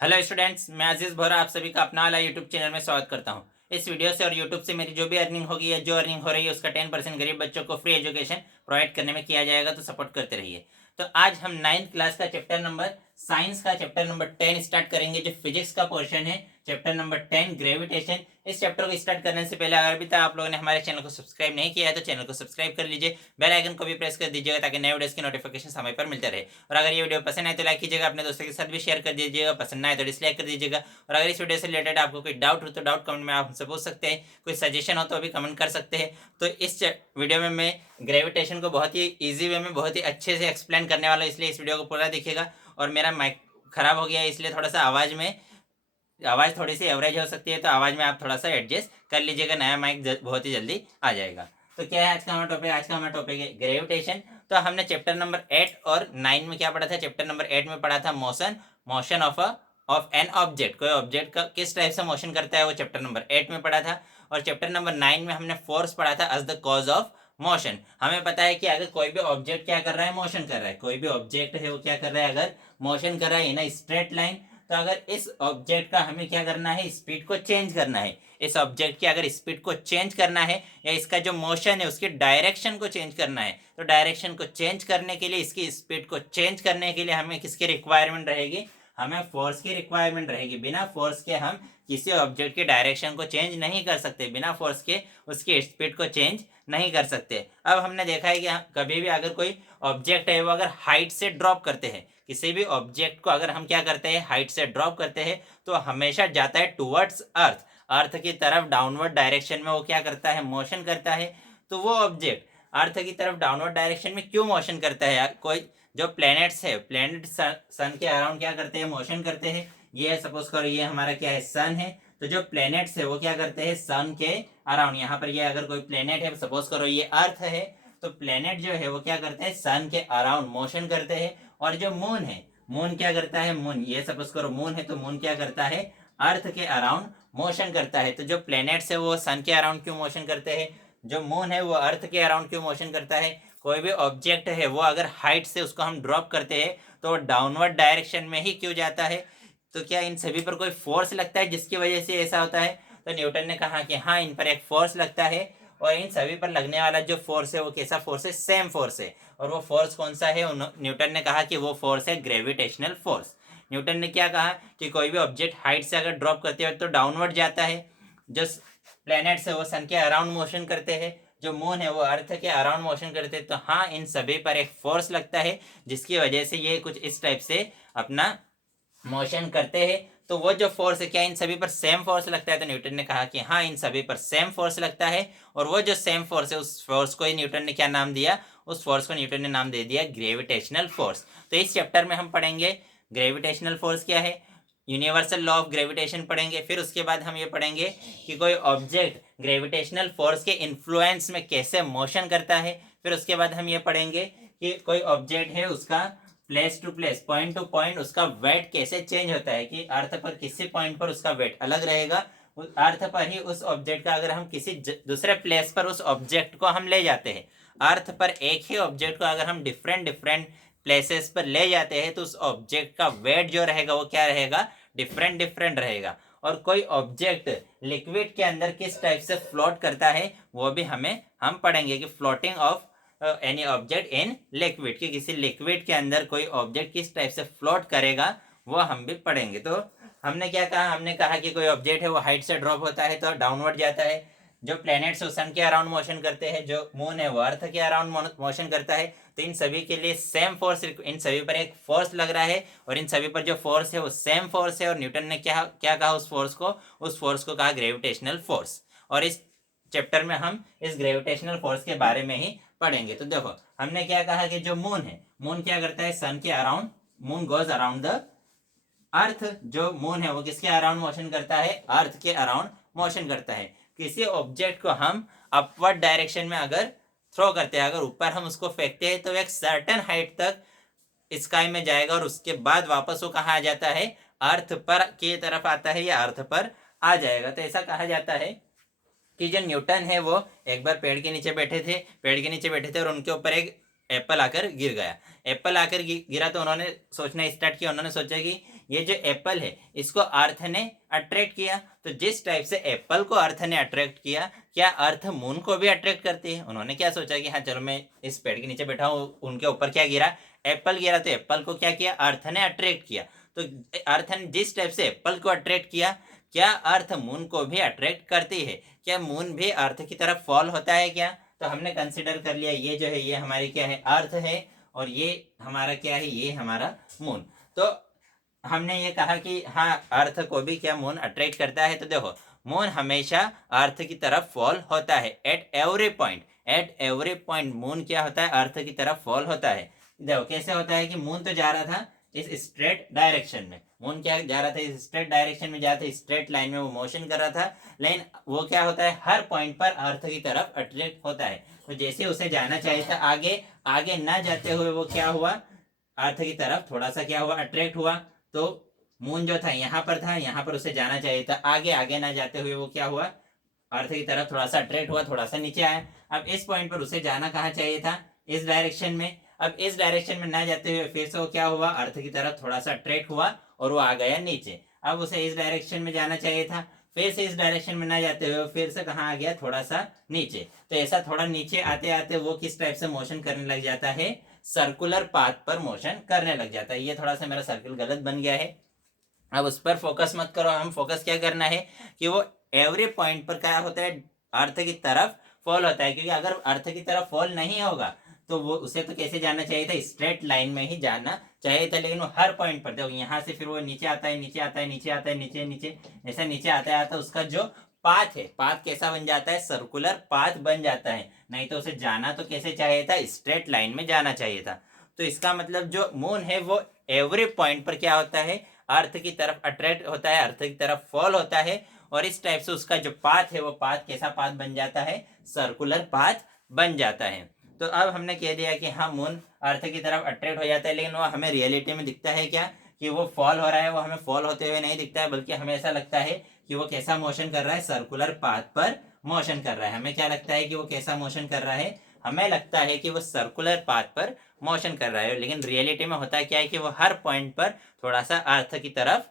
Hello students, मैं अजीज भोरा आप सभी का अपना वाला यूट्यूब चैनल में स्वागत करता हूं। इस वीडियो से और यूट्यूब से मेरी जो भी अर्निंग होगी या जो अर्निंग हो रही है उसका 10% गरीब बच्चों को फ्री एजुकेशन प्रोवाइड करने में किया जाएगा, तो सपोर्ट करते रहिए। तो आज हम 9th क्लास का चैप्टर नंबर साइंस का चैप्टर नंबर 10 स्टार्ट करेंगे, जो फिजिक्स का पोर्शन है। Chapter number 10 gravitation. इस चैप्टर को स्टार्ट करने से पहले अगर अभी तक आप लोगों ने हमारे चैनल को सब्सक्राइब नहीं किया है तो चैनल को सब्सक्राइब कर लीजिए, बेल आइकन को भी प्रेस कर दीजिएगा ताकि नए वीडियोस की नोटिफिकेशन समय पर मिलते रहे। और अगर ये वीडियो पसंद आए तो लाइक कीजिएगा, अपने दोस्तों के साथ भी शेयर कर दीजिएगा, पसंद ना आए तो डिसलाइक कर दीजिएगा। और अगर इस वीडियो से रिलेटेड आपको कोई डाउट हो तो डाउट कमेंट में आप हमसे पूछ सकते हैं, कोई सजेशन हो तो भी कमेंट कर सकते हैं। तो इस वीडियो में मैं ग्रेविटेशन को बहुत ही ईजी वे में बहुत ही अच्छे से एक्सप्लेन करने वाला हूँ, इसलिए इस वीडियो को पूरा देखिएगा। और मेरा माइक खराब हो गया है, इसलिए थोड़ा सा आवाज़ थोड़ी सी एवरेज हो सकती है, तो आवाज़ में आप थोड़ा सा एडजस्ट कर लीजिएगा। नया माइक बहुत ही जल्दी आ जाएगा। तो क्या है आज का हमारा टॉपिक? आज का हमारा टॉपिक है ग्रेविटेशन। तो हमने चैप्टर नंबर 8 और 9 में क्या पढ़ा था? चैप्टर नंबर 8 में पढ़ा था motion motion of an object. कोई ऑब्जेक्ट का किस टाइप से मोशन करता है, वो चैप्टर नंबर 8 में पढ़ा था। और चैप्टर नंबर 9 में हमने फोर्स पढ़ा था as the cause of motion. हमें पता है कि अगर कोई भी ऑब्जेक्ट क्या कर रहा है, मोशन कर रहा है। कोई भी ऑब्जेक्ट है वो क्या कर रहा है, अगर मोशन कर रहा है इन अ स्ट्रेट लाइन, तो अगर इस ऑब्जेक्ट का हमें क्या करना है, स्पीड को चेंज करना है। इस ऑब्जेक्ट की अगर स्पीड को चेंज करना है या इसका जो मोशन है उसकी डायरेक्शन को चेंज करना है, तो डायरेक्शन को चेंज करने के लिए, इसकी स्पीड को चेंज करने के लिए हमें किसकी रिक्वायरमेंट रहेगी? हमें फोर्स की रिक्वायरमेंट रहेगी। बिना फोर्स के हम किसी ऑब्जेक्ट की डायरेक्शन को चेंज नहीं कर सकते, बिना फोर्स के उसकी स्पीड को चेंज नहीं कर सकते। अब हमने देखा है कि कभी भी अगर कोई ऑब्जेक्ट है वो अगर हाइट से ड्रॉप करते हैं, किसी भी ऑब्जेक्ट को अगर हम क्या करते हैं, हाइट से ड्रॉप करते हैं, तो हमेशा जाता है टुवर्ड्स अर्थ। अर्थ की तरफ डाउनवर्ड डायरेक्शन में वो क्या करता है, मोशन करता है। तो वो ऑब्जेक्ट अर्थ की तरफ डाउनवर्ड डायरेक्शन में क्यों मोशन करता है? कोई जो प्लैनेट्स है, प्लैनेट सन के अराउंड क्या करते हैं, मोशन करते हैं। ये सपोज करो ये हमारा क्या है, सन है। तो जो प्लैनेट्स है वो क्या करते हैं, सन के अराउंड। यहाँ पर ये अगर कोई प्लैनेट है, सपोज करो ये अर्थ है, तो प्लैनेट जो है वो क्या करते हैं, सन के अराउंड मोशन करते हैं। और जो मून है, मून क्या करता है, मून ये सपोज करो मून है, तो मून क्या करता है, अर्थ के अराउंड मोशन करता है। तो जो प्लैनेट्स है वो सन के अराउंड क्यों मोशन करते हैं, जो मून है वो अर्थ के अराउंड क्यों मोशन करता है। कोई भी ऑब्जेक्ट है वो अगर हाइट से उसको हम ड्रॉप करते हैं तो डाउनवर्ड डायरेक्शन में ही क्यों जाता है? तो क्या इन सभी पर कोई फोर्स लगता है जिसकी वजह से ऐसा होता है? तो न्यूटन ने कहा कि हाँ, इन पर एक फोर्स लगता है। और इन सभी पर लगने वाला जो फोर्स है वो कैसा फोर्स है, सेम फोर्स है। और वो फोर्स कौन सा है? न्यूटन ने कहा कि वो फोर्स है ग्रेविटेशनल फोर्स। न्यूटन ने क्या कहा कि कोई भी ऑब्जेक्ट हाइट से अगर ड्रॉप करते हो तो डाउनवर्ड जाता है। जो प्लैनेट्स है वो सन के अराउंड मोशन करते हैं, जो मून है वो अर्थ के अराउंड मोशन करते हैं। तो हाँ, इन सभी पर एक फोर्स लगता है जिसकी वजह से ये कुछ इस टाइप से अपना मोशन करते हैं। तो वो जो फोर्स है, क्या इन सभी पर सेम फोर्स लगता है? तो न्यूटन ने कहा कि हाँ, इन सभी पर सेम फोर्स लगता है। और वो जो सेम फोर्स है, उस फोर्स को ही न्यूटन ने क्या नाम दिया, उस फोर्स को न्यूटन ने नाम दे दिया ग्रेविटेशनल फोर्स। तो इस चैप्टर में हम पढ़ेंगे ग्रेविटेशनल फोर्स क्या है, यूनिवर्सल लॉ ऑफ ग्रेविटेशन पढ़ेंगे। फिर उसके बाद हम ये पढ़ेंगे कि कोई ऑब्जेक्ट ग्रेविटेशनल फोर्स के इन्फ्लुएंस में कैसे मोशन करता है। फिर उसके बाद हम ये पढ़ेंगे कि कोई ऑब्जेक्ट है उसका place to place, point to point उसका वेट कैसे चेंज होता है, कि अर्थ पर किसी पॉइंट पर उसका वेट अलग रहेगा, उस अर्थ पर ही उस ऑब्जेक्ट का अगर हम किसी दूसरे प्लेस पर उस ऑब्जेक्ट को हम ले जाते हैं, अर्थ पर एक ही ऑब्जेक्ट को अगर हम डिफरेंट डिफरेंट प्लेसेस पर ले जाते हैं, तो उस ऑब्जेक्ट का वेट जो रहेगा वो क्या रहेगा, डिफरेंट डिफरेंट रहेगा। और कोई ऑब्जेक्ट लिक्विड के अंदर किस टाइप से फ्लोट करता है वो भी हम पढ़ेंगे, कि floating of any object in liquid, कि किसी लिक्विड के अंदर कोई ऑब्जेक्ट किस टाइप से फ्लोट करेगा वो हम भी पढ़ेंगे। तो हमने क्या कहा, हमने कहा कि कोई ऑब्जेक्ट है वो हाइट से ड्रॉप होता है तो डाउनवर्ड जाता है। जो प्लैनेट्स सन के अराउंड मोशन करते हैं, जो मून है वो अर्थ के अराउंड मोशन करता है। तो इन सभी के लिए सेम फोर्स, इन सभी पर एक फोर्स लग रहा है, और इन सभी पर जो फोर्स है वो सेम फोर्स है। और न्यूटन ने क्या क्या कहा उस फोर्स को कहा ग्रेविटेशनल फोर्स। और इस चैप्टर में हम इस ग्रेविटेशनल फोर्स के बारे में ही पढ़ेंगे। तो देखो हमने क्या कहा कि जो मून है, मून क्या करता है, सन के around, moon goes around the earth. जो मून है वो किसके अराउंड मोशन करता है, अर्थ के अराउंड मोशन करता है। किसी ऑब्जेक्ट को हम अपवर्ड डायरेक्शन में अगर थ्रो करते हैं, अगर ऊपर हम उसको फेंकते हैं, तो एक सर्टेन हाइट तक स्काई में जाएगा और उसके बाद वापस वो कहाँ आ जाता है, अर्थ पर की तरफ आता है या अर्थ पर आ जाएगा। तो ऐसा कहा जाता है कि जो न्यूटन है वो एक बार पेड़ के नीचे बैठे थे, और उनके ऊपर एक एप्पल आकर गिर गया। एप्पल आकर गिरा तो उन्होंने सोचना स्टार्ट किया, उन्होंने सोचा कि ये जो एप्पल है इसको अर्थ ने अट्रैक्ट किया, तो जिस टाइप से एप्पल को अर्थ ने अट्रैक्ट किया, क्या अर्थ मून को भी अट्रैक्ट करती है? उन्होंने क्या सोचा कि हाँ चलो मैं इस पेड़ के नीचे बैठा हूँ, उनके ऊपर क्या गिरा, एप्पल गिरा, तो एप्पल को क्या किया, अर्थ ने अट्रैक्ट किया। तो अर्थ ने जिस टाइप से एप्पल को अट्रैक्ट किया, क्या अर्थ मून को भी अट्रैक्ट करती है? क्या मून भी अर्थ की तरफ फॉल होता है क्या? तो हमने कंसिडर कर लिया ये जो है ये हमारी क्या है, अर्थ है, और ये हमारा क्या है, ये हमारा मून। तो हमने ये कहा कि हाँ अर्थ को भी क्या मून अट्रैक्ट करता है। तो देखो मून हमेशा अर्थ की तरफ फॉल होता है, एट एवरी पॉइंट मून क्या होता है, अर्थ की तरफ फॉल होता है। देखो कैसे होता है कि मून तो जा रहा था इस स्ट्रेट डायरेक्शन में, मून क्या जा रहा था, इस स्ट्रेट डायरेक्शन में जा रहा था, स्ट्रेट लाइन में वो मोशन कर रहा था, लेकिन वो क्या होता है, हर पॉइंट पर अर्थ की तरफ अट्रैक्ट होता है। तो जैसे उसे जाना चाहिए था आगे, आगे ना जाते हुए वो क्या हुआ, अर्थ की तरफ थोड़ा सा क्या हुआ, अट्रैक्ट हुआ। तो मून जो था यहाँ पर था, यहाँ पर उसे जाना चाहिए था आगे, आगे ना जाते हुए वो क्या हुआ, अर्थ की तरफ थोड़ा सा अट्रैक्ट हुआ, थोड़ा सा नीचे आया। अब इस पॉइंट पर उसे जाना कहाँ चाहिए था, इस डायरेक्शन में। अब इस डायरेक्शन में ना जाते हुए फिर से वो क्या हुआ, अर्थ की तरफ थोड़ा सा अट्रैक्ट हुआ और वो आ गया नीचे। अब उसे इस डायरेक्शन में जाना चाहिए था, फिर से इस डायरेक्शन में ना जाते हुए फिर से कहाँ आ गया, थोड़ा सा नीचे। तो ऐसा थोड़ा नीचे आते आते वो किस टाइप से मोशन करने लग जाता है, सर्कुलर पाथ पर मोशन करने लग जाता है। ये थोड़ा सा मेरा सर्कल गलत बन गया है, अब उस पर फोकस मत करो, हम फोकस क्या करना है कि वो एवरी पॉइंट पर क्या होता है, अर्थ की तरफ फॉल होता है। क्योंकि अगर अर्थ की तरफ फॉल नहीं होगा तो वो उसे तो कैसे जाना चाहिए था, स्ट्रेट लाइन में ही जाना चाहिए था, लेकिन वो हर पॉइंट पर देखो यहाँ से फिर वो नीचे आता है, नीचे आता है, नीचे आता है, नीचे नीचे, ऐसा नीचे आता है, आता उसका जो पाथ है, पाथ कैसा बन जाता है, सर्कुलर पाथ बन जाता है। नहीं तो उसे जाना तो कैसे चाहिए था, स्ट्रेट लाइन में जाना चाहिए था। तो इसका मतलब जो मून है वो एवरी पॉइंट पर क्या होता है, अर्थ की तरफ अट्रैक्ट होता है, अर्थ की तरफ फॉल होता है, और इस टाइप से उसका जो पाथ है वो पाथ कैसा पाथ बन जाता है, सर्कुलर पाथ बन जाता है। तो अब हमने कह दिया कि हाँ मून अर्थ की तरफ अट्रैक्ट हो जाता है, लेकिन वो हमें रियलिटी में दिखता है क्या, कि वो फॉल हो रहा है, वो हमें फॉल होते हुए नहीं दिखता है, बल्कि हमें ऐसा लगता है कि वो कैसा मोशन कर रहा है, सर्कुलर पाथ पर मोशन कर रहा है। हमें क्या लगता है कि वो कैसा मोशन कर रहा है, हमें लगता है कि वो सर्कुलर पाथ पर मोशन कर रहा है, लेकिन रियलिटी में होता क्या है कि वो हर पॉइंट पर थोड़ा सा अर्थ की तरफ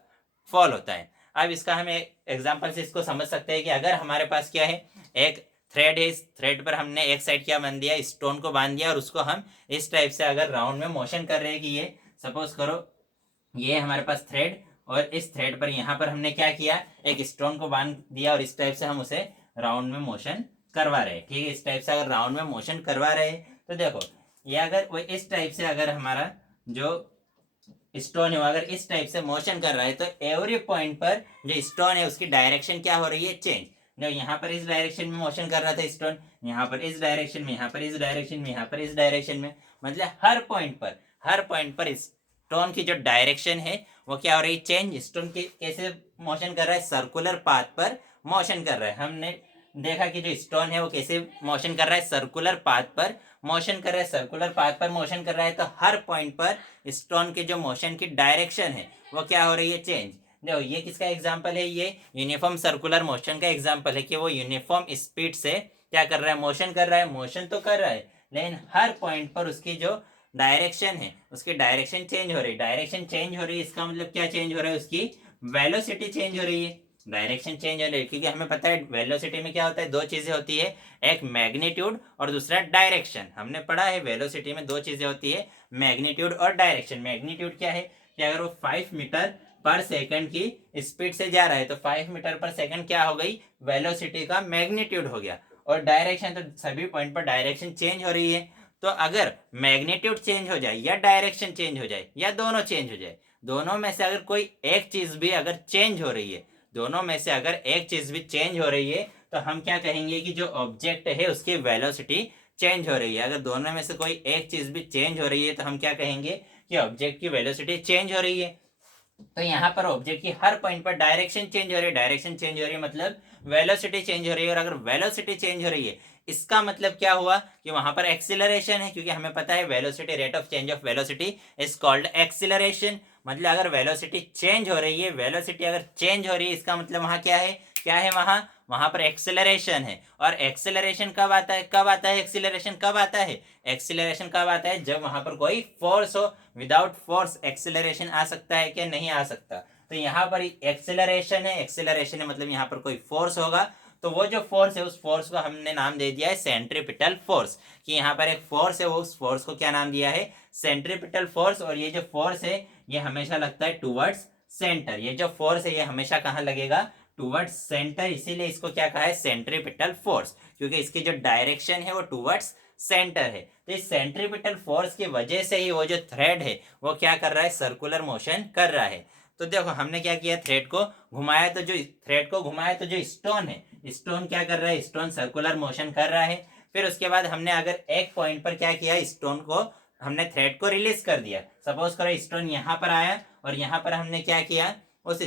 फॉल होता है। अब इसका हम एग्जांपल से इसको समझ सकते हैं कि अगर हमारे पास क्या है, एक थ्रेड है, इस थ्रेड पर हमने एक साइड क्या बांध दिया, स्टोन को बांध दिया, और उसको हम इस टाइप से अगर राउंड में मोशन कर रहे हैं कि ये सपोज करो ये हमारे पास थ्रेड, और इस थ्रेड पर यहाँ पर हमने क्या किया, एक स्टोन को बांध दिया, और इस टाइप से हम उसे राउंड में मोशन करवा रहे हैं। ठीक है, इस टाइप से अगर राउंड में मोशन करवा रहे हैं तो देखो ये अगर वो इस टाइप से अगर हमारा जो स्टोन है वो अगर इस टाइप से मोशन कर रहा है, तो एवरी पॉइंट पर जो स्टोन है उसकी डायरेक्शन क्या हो रही है, चेंज। जो यहाँ पर इस डायरेक्शन में मोशन कर रहा था स्टोन, यहाँ पर इस डायरेक्शन में, यहाँ पर इस डायरेक्शन में, यहाँ पर इस डायरेक्शन में, मतलब हर पॉइंट पर स्टोन की जो डायरेक्शन है वो क्या हो रही है, चेंज। स्टोन की कैसे मोशन कर रहा है, सर्कुलर पाथ पर मोशन कर रहा है। हमने देखा कि जो स्टोन है वो कैसे मोशन कर रहा है, सर्कुलर पाथ पर मोशन कर रहा है, सर्कुलर पाथ पर मोशन कर रहा है। तो हर पॉइंट पर स्टोन के जो मोशन की डायरेक्शन है वो क्या हो रही है, चेंज। देखो ये किसका एग्जांपल है, ये यूनिफॉर्म सर्कुलर मोशन का एग्जांपल है कि वो यूनिफॉर्म स्पीड से क्या कर रहा है, मोशन कर रहा है। मोशन तो कर रहा है, लेकिन हर पॉइंट पर उसकी जो डायरेक्शन है उसकी डायरेक्शन चेंज हो रही है। डायरेक्शन चेंज हो रही है, इसका मतलब क्या चेंज हो रहा है, उसकी वेलोसिटी चेंज हो रही है। डायरेक्शन चेंज हो रही है क्योंकि हमें पता है वेलोसिटी में क्या होता है, दो चीजें होती है, एक मैग्नीट्यूड और दूसरा डायरेक्शन। हमने पढ़ा है वेलोसिटी में दो चीजें होती है, मैग्नीट्यूड और डायरेक्शन। मैग्नीट्यूड क्या है कि अगर वो 5 मीटर पर सेकंड की स्पीड से जा रहा है तो 5 मीटर पर सेकंड क्या हो गई, वेलोसिटी का मैग्नीट्यूड हो गया। और डायरेक्शन तो सभी पॉइंट पर डायरेक्शन चेंज हो रही है। तो अगर मैग्नीट्यूड चेंज हो जाए या डायरेक्शन चेंज हो जाए या दोनों चेंज हो जाए, दोनों में से अगर कोई एक चीज भी अगर चेंज हो रही है, दोनों में से अगर एक चीज भी चेंज हो रही है, तो हम क्या कहेंगे कि जो ऑब्जेक्ट है उसकी वेलोसिटी चेंज हो रही है। अगर दोनों में से कोई एक चीज भी चेंज हो रही है तो हम क्या कहेंगे कि ऑब्जेक्ट की वेलोसिटी चेंज हो रही है। तो यहाँ पर ऑब्जेक्ट की हर पॉइंट पर डायरेक्शन चेंज हो रही है, डायरेक्शन चेंज हो रही है मतलब वेलोसिटी चेंज हो रही है। और अगर वेलोसिटी चेंज हो रही है इसका मतलब क्या हुआ कि वहां पर एक्सीलरेशन है, क्योंकि हमें पता है velocity, rate of change of velocity is called acceleration. मतलब अगर वेलोसिटी चेंज हो रही है, वेलोसिटी अगर चेंज हो रही है इसका मतलब वहां क्या है कि क्या है वहां? वहां पर एक्सेलरेशन है। और एक्सेलरेशन कब आता है? कब आता है एक्सेलरेशन? कब आता है एक्सेलरेशन? कब आता है? जब वहां पर कोई फोर्स हो। विदाउट फोर्स एक्सेलरेशन आ सकता है क्या? नहीं आ सकता। तो यहाँ पर एक्सेलरेशन है, एक्सेलरेशन है मतलब यहाँ पर कोई फोर्स होगा। तो वो जो फोर्स है उस फोर्स को हमने नाम दे दिया है सेंट्रीपिटल फोर्स। कि यहाँ पर एक फोर्स है, वो उस फोर्स को क्या नाम दिया है? Centripetal force. और ये जो फोर्स है ये हमेशा लगता है टूवर्ड्स सेंटर। ये जो फोर्स है ये हमेशा कहाँ लगेगा? Towards centre. इसीलिए इसको क्या कहा है? सेंट्रीपिटल फोर्स, क्योंकि इसकी जो डायरेक्शन है वो टूवर्ड्स सेंटर है। तो इस सेंट्रीपिटल फोर्स की वजह से ही वो जो थ्रेड है वो क्या कर रहा है? सर्कुलर मोशन कर रहा है। तो देखो हमने क्या किया, थ्रेड को घुमाया, तो जो स्टोन है, स्टोन क्या कर रहा है? स्टोन सर्कुलर मोशन कर रहा है। फिर उसके बाद हमने अगर एक पॉइंट पर क्या किया, स्टोन को हमने थ्रेड को रिलीज कर दिया। सपोज करो स्टोन यहाँ पर आया और यहाँ पर हमने क्या किया, उस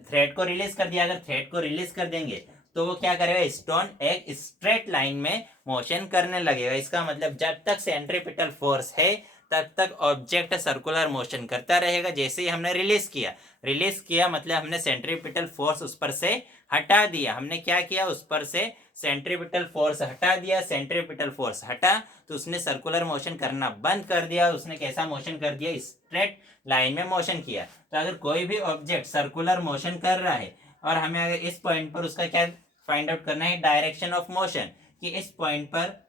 थ्रेड को रिलीज कर दिया। अगर थ्रेड को रिलीज कर देंगे तो वो क्या करेगा? स्टोन एक स्ट्रेट लाइन में मोशन करने लगेगा। इसका मतलब जब तक सेंट्रीपिटल फोर्स है तब तक ऑब्जेक्ट सर्कुलर मोशन करता रहेगा। जैसे ही हमने रिलीज किया मतलब हमने सेंट्रीपिटल फोर्स उस पर से हटा दिया। हमने क्या किया? उस पर से सेंट्रीपिटल फोर्स हटा दिया। सेंट्रीपिटल फोर्स हटा तो उसने सर्कुलर मोशन करना बंद कर दिया। उसने कैसा मोशन कर दिया? स्ट्रेट लाइन में मोशन किया। तो अगर कोई भी ऑब्जेक्ट सर्कुलर मोशन कर रहा है और हमें अगर इस पॉइंट पर उसका क्या फाइंड आउट करना है? Direction of motion. कि इस पॉइंट पर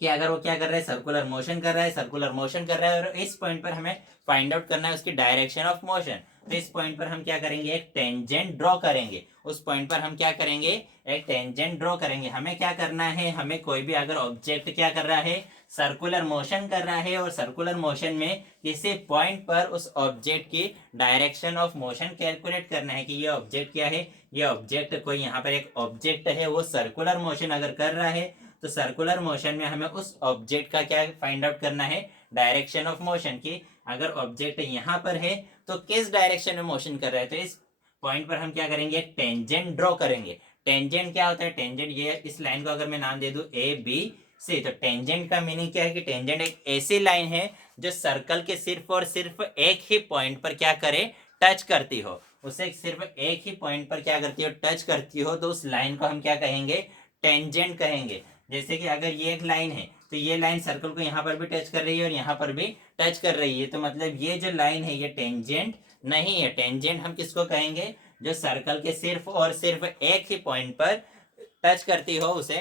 कि अगर वो क्या कर रहा है? सर्कुलर मोशन कर रहा है और इस पॉइंट पर हमें फाइंड आउट करना है उसकी डायरेक्शन ऑफ मोशन। तो इस पॉइंट पर हम क्या करेंगे? एक टेंजेंट ड्रॉ करेंगे। उस पॉइंट पर हम क्या करेंगे? एक टेंजेंट ड्रॉ करेंगे। हमें क्या करना है? हमें कोई भी अगर ऑब्जेक्ट क्या कर रहा है? सर्कुलर मोशन कर रहा है और सर्कुलर मोशन में किसी पॉइंट पर उस ऑब्जेक्ट की डायरेक्शन ऑफ मोशन कैलकुलेट करना है। कि ये ऑब्जेक्ट क्या है? ये ऑब्जेक्ट, कोई यहाँ पर एक ऑब्जेक्ट है, वो सर्कुलर मोशन अगर कर रहा है तो सर्कुलर मोशन में हमें उस ऑब्जेक्ट का क्या फाइंड आउट करना है? Direction of motion. की अगर ऑब्जेक्ट यहाँ पर है तो किस डायरेक्शन में मोशन कर रहा है। तो इस पॉइंट पर हम क्या करेंगे? एक टेंजेंट ड्रॉ करेंगे। टेंजेंट क्या होता है? टेंजेंट, ये इस लाइन को अगर मैं नाम दे दूं ए बी सी, तो टेंजेंट का मीनिंग क्या है? कि टेंजेंट एक ऐसी लाइन है जो सर्कल के सिर्फ और सिर्फ एक ही पॉइंट पर क्या करे? टच करती हो। उसे सिर्फ एक ही पॉइंट पर क्या करती हो? टच करती हो। तो उस लाइन को हम क्या कहेंगे? टेंजेंट कहेंगे। जैसे कि अगर ये एक लाइन है तो ये लाइन सर्कल को यहाँ पर भी टच कर रही है और यहाँ पर भी टच कर रही है। तो मतलब ये जो लाइन है ये टेंजेंट नहीं है। टेंजेंट हम किसको कहेंगे? जो सर्कल के सिर्फ और सिर्फ एक ही पॉइंट पर टच करती हो उसे।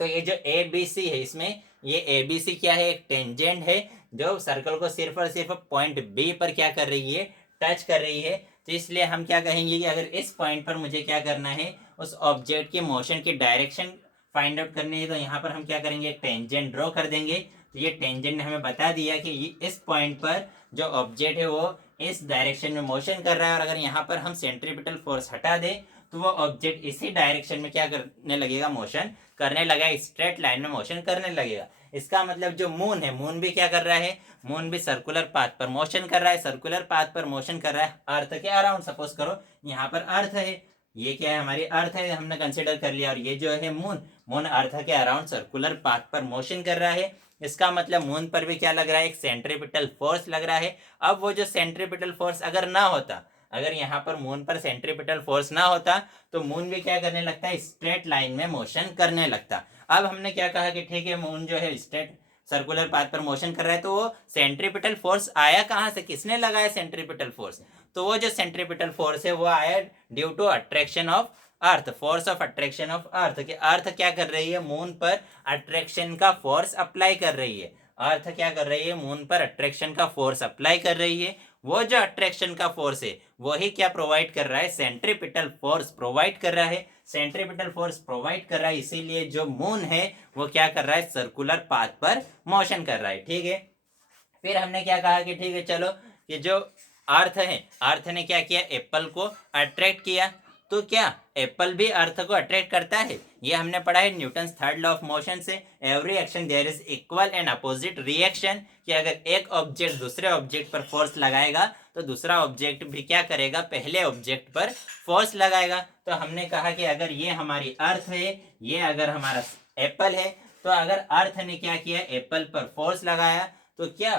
तो ये जो ए बी सी है, इसमें ये ए बी सी क्या है? एक टेंजेंट है जो सर्कल को सिर्फ और सिर्फ पॉइंट बी पर क्या कर रही है? टच कर रही है। तो इसलिए हम क्या कहेंगे कि अगर इस पॉइंट पर मुझे क्या करना है? उस ऑब्जेक्ट की मोशन की डायरेक्शन फाइंड आउट करनी है। तो यहाँ पर हम क्या करेंगे? एक टेंजेंट ड्रॉ कर देंगे। तो ये टेंजेंट ने हमें बता दिया कि इस पॉइंट पर जो ऑब्जेक्ट है वो इस डायरेक्शन में मोशन कर रहा है। और अगर यहाँ पर हम सेंट्रीपिटल फोर्स हटा दें तो वो ऑब्जेक्ट इसी डायरेक्शन में क्या करने लगेगा? मोशन करने लगा, स्ट्रेट लाइन में मोशन करने लगेगा। इसका मतलब जो मून है, मून भी क्या कर रहा है? मून भी सर्कुलर पाथ पर मोशन कर रहा है। सर्कुलर पाथ पर मोशन कर रहा है अर्थ के अराउंड। सपोज करो यहाँ पर अर्थ है, ये क्या है? हमारी अर्थ है, हमने कंसिडर कर लिया। और ये जो है मून, मून अर्थ के अराउंड सर्कुलर पाथ पर मोशन कर रहा है। इसका मतलब मून पर भी क्या लग रहा है? एक सेंट्रीपिटल फोर्स लग रहा है। अब वो जो सेंट्रीपिटल फोर्स अगर ना होता, अगर यहाँ पर मून पर सेंट्रीपिटल फोर्स ना होता तो मून भी क्या करने लगता है? स्ट्रेट लाइन में मोशन करने लगता। अब हमने क्या कहा कि ठीक है, मून जो है स्ट्रेट सर्कुलर पाथ पर मोशन कर रहा है, तो वो सेंट्रीपिटल फोर्स आया कहाँ से? किसने लगाया सेंट्रीपिटल फोर्स? तो वो जो सेंट्रीपिटल फोर्स है वो आया due to attraction of earth, force of attraction of earth. कि अर्थ क्या कर रही है? मून पर अट्रैक्शन का फोर्स अप्लाई कर रही है। अर्थ क्या कर रही है? मून पर अट्रैक्शन का फोर्स अप्लाई कर रही है। वो जो अट्रैक्शन का फोर्स है वही क्या प्रोवाइड कर रहा है? सेंट्रीपिटल फोर्स प्रोवाइड कर रहा है। सेंट्रीपिटल फोर्स प्रोवाइड कर रहा है, इसीलिए जो मून है वो क्या कर रहा है? सर्कुलर पाथ पर मोशन कर रहा है। ठीक है, फिर हमने क्या कहा कि ठीक है चलो, ये जो अर्थ है, अर्थ ने क्या किया? एप्पल को अट्रैक्ट किया। तो क्या एप्पल भी अर्थ को अट्रैक्ट करता है? ये हमने पढ़ा है Newton third law of motion से। Every action there is equal and opposite reaction. कि अगर एक ऑब्जेक्ट दूसरे ऑब्जेक्ट पर फोर्स लगाएगा तो दूसरा ऑब्जेक्ट भी क्या करेगा? पहले ऑब्जेक्ट पर फोर्स लगाएगा। तो हमने कहा कि अगर ये हमारी अर्थ है, ये अगर हमारा एप्पल है, तो अगर अर्थ ने क्या किया? एप्पल पर फोर्स लगाया, तो क्या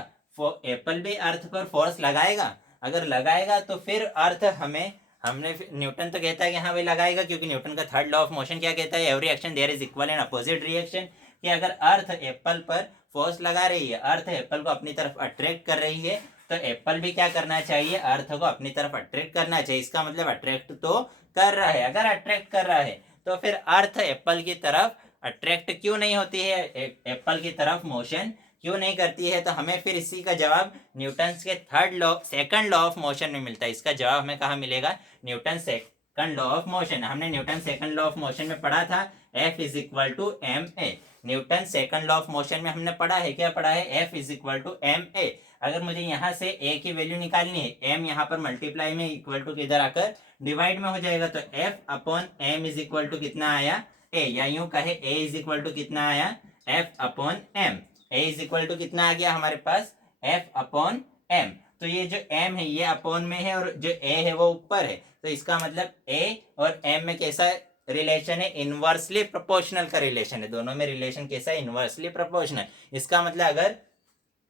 एप्पल भी अर्थ पर फोर्स लगाएगा? अगर लगाएगा तो फिर अर्थ हमें हमने न्यूटन तो कहता है कि हाँ भाई लगाएगा, क्योंकि न्यूटन का थर्ड लॉ ऑफ मोशन क्या कहता है, every action there is equal and opposite reaction. कि अगर अर्थ एप्पल पर फोर्स लगा रही है, अर्थ एप्पल को अपनी तरफ अट्रैक्ट कर रही है, तो एप्पल भी क्या करना चाहिए, अर्थ को अपनी तरफ अट्रैक्ट करना चाहिए। इसका मतलब अट्रैक्ट तो कर रहा है। अगर अट्रैक्ट कर रहा है तो फिर अर्थ एप्पल की तरफ अट्रैक्ट क्यों नहीं होती है, एप्पल की तरफ मोशन क्यों नहीं करती है। तो हमें फिर इसी का जवाब न्यूटन के third law second law of motion में मिलता है। इसका जवाब हमें कहाँ मिलेगा, Newton second law of motion. हमने Newton second law of motion में पढ़ा था F is equal to m a. Newton second law of motion में हमने पढ़ा है, क्या पढ़ा है, F is equal to m a. अगर मुझे यहाँ से ए की वैल्यू निकालनी है, m यहाँ पर मल्टीप्लाई में इक्वल टू किधर आकर डिवाइड में हो जाएगा, तो F upon m is equal to कितना आया, a, या यूं कहे a इज इक्वल टू कितना आया, F upon m. a is equal to कितना आ गया हमारे पास, F अपॉन एम। तो ये जो m है ये अपॉन में है और जो a है वो ऊपर है, तो इसका मतलब a और m में कैसा रिलेशन है, इनवर्सली प्रोपोर्शनल का रिलेशन है। दोनों में रिलेशन कैसा है, इनवर्सली प्रोपोर्शनल। इसका मतलब अगर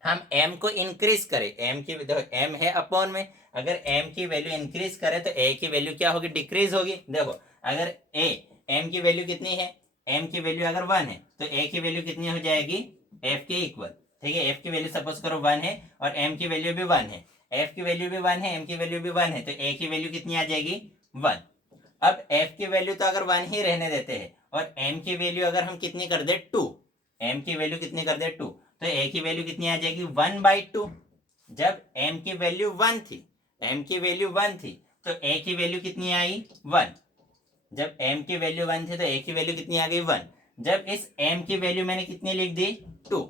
हम m को इंक्रीज करें, m की देखो m है अपॉन में, अगर m की वैल्यू इंक्रीज करें तो a की वैल्यू क्या होगी, डिक्रीज होगी। देखो अगर m की वैल्यू कितनी है, m की वैल्यू अगर 1 है तो a की वैल्यू कितनी हो जाएगी, f के इक्वल। ठीक है, f की वैल्यू सपोज करो 1 है और m की वैल्यू भी 1 है, f की वैल्यू भी 1 है, m की वैल्यू भी 1 है, तो a की वैल्यू कितनी आ जाएगी, 1। अब f की वैल्यू तो अगर 1 ही रहने देते हैं और m की वैल्यू अगर हम कितनी कर दे 2, m की वैल्यू कितनी कर दे 2, तो a की वैल्यू कितनी आ जाएगी 1/2। जब m की वैल्यू 1 थी, m की वैल्यू 1 थी तो a की वैल्यू कितनी आई 1। जब m की वैल्यू 1 थी तो a की वैल्यू कितनी आ गई 1। जब इस m की वैल्यू मैंने कितनी लिख दी 2,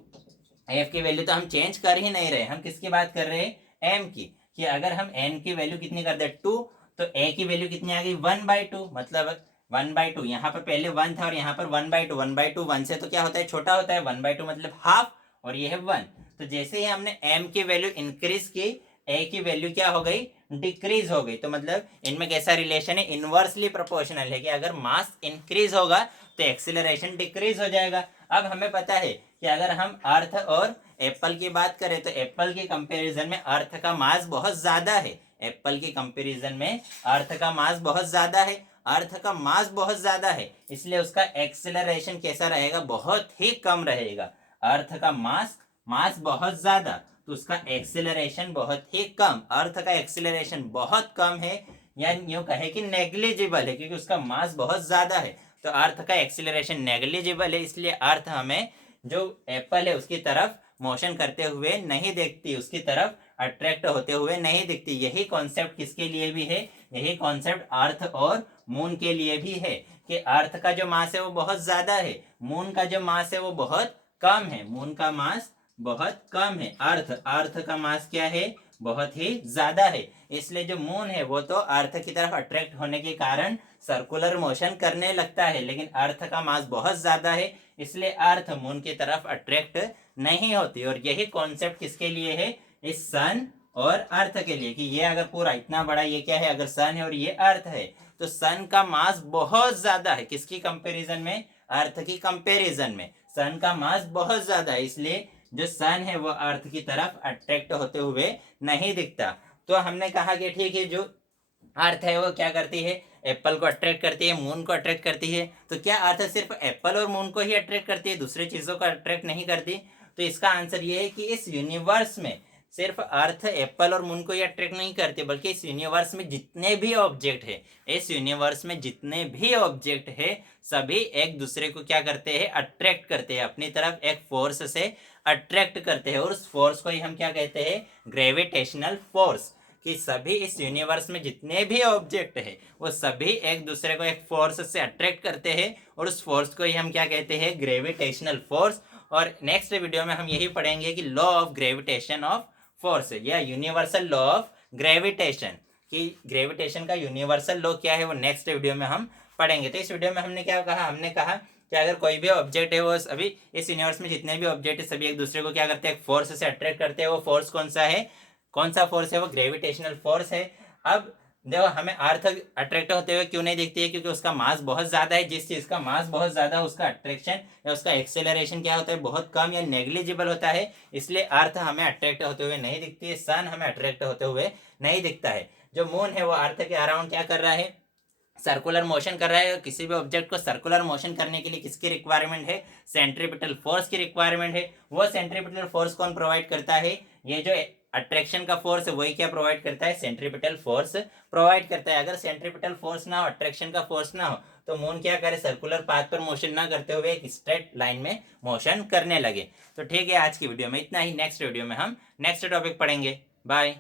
f की वैल्यू तो हम चेंज कर ही नहीं रहे, हम किसकी बात कर रहे हैं, m की। कि अगर हम n की वैल्यू कितनी कर दे 2 तो a की वैल्यू कितनी आ गई 1/2। मतलब 1/2, यहाँ पर पहले 1 था और यहाँ पर 1/2, 1/2 1 से तो क्या होता है, छोटा होता है, 1/2 मतलब हाफ, और ये है 1। तो जैसे ही हमने m की वैल्यू इंक्रीज की, a की वैल्यू क्या हो गई, डिक्रीज हो गई। तो मतलब इनमें कैसा रिलेशन है, इनवर्सली प्रोपोर्शनल है, कि अगर मास इंक्रीज होगा तो एक्सीलरेशन डिक्रीज हो जाएगा। अब हमें पता है कि अगर हम अर्थ और एप्पल की बात करें तो एप्पल के कंपैरिजन में अर्थ का मास बहुत ज्यादा है, एप्पल के कंपैरिजन में अर्थ का मास बहुत ज्यादा है, अर्थ का मास बहुत ज्यादा है, इसलिए उसका एक्सेलरेशन कैसा रहेगा, बहुत ही कम रहेगा। अर्थ का मास मास बहुत ज्यादा तो उसका एक्सेलरेशन बहुत ही कम, अर्थ का एक्सेलरेशन बहुत कम है, या यूं कहे कि नेग्लिजिबल है, क्योंकि उसका मास बहुत ज्यादा है तो अर्थ का एक्सेलरेशन नेग्लिजिबल है। इसलिए अर्थ हमें जो एप्पल है उसकी तरफ मोशन करते हुए नहीं देखती, उसकी तरफ अट्रैक्ट होते हुए नहीं दिखती। यही कॉन्सेप्ट किसके लिए भी है, यही कॉन्सेप्ट अर्थ और मून के लिए भी है, कि अर्थ का जो मास है वो बहुत ज्यादा है, मून का जो मास है वो बहुत कम है, मून का मास बहुत कम है, अर्थ का मास क्या है, बहुत ही ज्यादा है। इसलिए जो मून है वो तो अर्थ की तरफ अट्रैक्ट होने के कारण सर्कुलर मोशन करने लगता है, लेकिन अर्थ का मास बहुत ज्यादा है इसलिए अर्थ मून की तरफ अट्रैक्ट नहीं होती। और यही कॉन्सेप्ट किसके लिए है, इस सन और अर्थ के लिए, कि ये अगर पूरा इतना बड़ा ये क्या है, अगर सन है और ये अर्थ है, तो सन का मास बहुत ज्यादा है, किसकी कंपैरिजन में, अर्थ की कंपैरिजन में सन का मास बहुत ज्यादा है, इसलिए जो सन है वो अर्थ की तरफ अट्रैक्ट होते हुए नहीं दिखता। तो हमने कहा कि ठीक है, जो अर्थ है वो क्या करती है, एप्पल को अट्रैक्ट करती है, मून को अट्रैक्ट करती है। तो क्या अर्थ सिर्फ एप्पल और मून को ही अट्रैक्ट करती है, दूसरी चीजों को अट्रैक्ट नहीं करती। तो इसका आंसर ये है कि इस यूनिवर्स में सिर्फ अर्थ एप्पल और मून को ही अट्रैक्ट नहीं करती, बल्कि इस यूनिवर्स में जितने भी ऑब्जेक्ट है, इस यूनिवर्स में जितने भी ऑब्जेक्ट है सभी एक दूसरे को क्या करते हैं, अट्रैक्ट करते हैं, अपनी तरफ एक फोर्स से अट्रैक्ट करते हैं, और उस फोर्स को ही हम क्या कहते हैं, ग्रेविटेशनल फोर्स। कि सभी इस यूनिवर्स में जितने भी ऑब्जेक्ट है वो सभी एक दूसरे को एक फोर्स से अट्रैक्ट करते हैं, और उस फोर्स को ही हम क्या कहते हैं, ग्रेविटेशनल फोर्स। और नेक्स्ट वीडियो में हम यही पढ़ेंगे कि law of gravitation of force या यूनिवर्सल लॉ ऑफ ग्रेविटेशन, कि ग्रेविटेशन का यूनिवर्सल लॉ क्या है वो नेक्स्ट वीडियो में हम पढ़ेंगे। तो इस वीडियो में हमने क्या कहा, हमने कहा कि अगर कोई भी ऑब्जेक्ट है वो सभी इस यूनिवर्स में जितने भी ऑब्जेक्ट है सभी एक दूसरे को क्या करते हैं, फोर्स से अट्रैक्ट करते हैं। वो फोर्स कौन सा है, कौन सा फोर्स है, वो ग्रेविटेशनल फोर्स है। अब देखो हमें अर्थ अट्रैक्ट होते हुए क्यों नहीं दिखती है, क्योंकि उसका मास बहुत ज्यादा है। जिस चीज का मास बहुत ज्यादा है उसका अट्रैक्शन या उसका एक्सेलरेशन क्या होता है, बहुत कम या नेग्लिजिबल होता है, इसलिए अर्थ हमें अट्रैक्ट होते हुए नहीं दिखती है, सन हमें अट्रैक्ट होते हुए नहीं दिखता है। जो मून है वो अर्थ के अराउंड क्या कर रहा है, सर्कुलर मोशन कर रहा है। किसी भी ऑब्जेक्ट को सर्कुलर मोशन करने के लिए किसकी रिक्वायरमेंट है, सेंट्रीपिटल फोर्स की रिक्वायरमेंट है। वो सेंट्रीपिटल फोर्स कौन प्रोवाइड करता है, ये जो अट्रैक्शन का फोर्स है वही क्या प्रोवाइड करता है, सेंट्रीपिटल फोर्स प्रोवाइड करता है। अगर सेंट्रीपिटल फोर्स ना हो, अट्रैक्शन का फोर्स ना हो, तो मून क्या करे, सर्कुलर पाथ पर मोशन ना करते हुए एक स्ट्रेट लाइन में मोशन करने लगे। तो ठीक है, आज की वीडियो में इतना ही। नेक्स्ट वीडियो में हम नेक्स्ट टॉपिक पढ़ेंगे। बाय।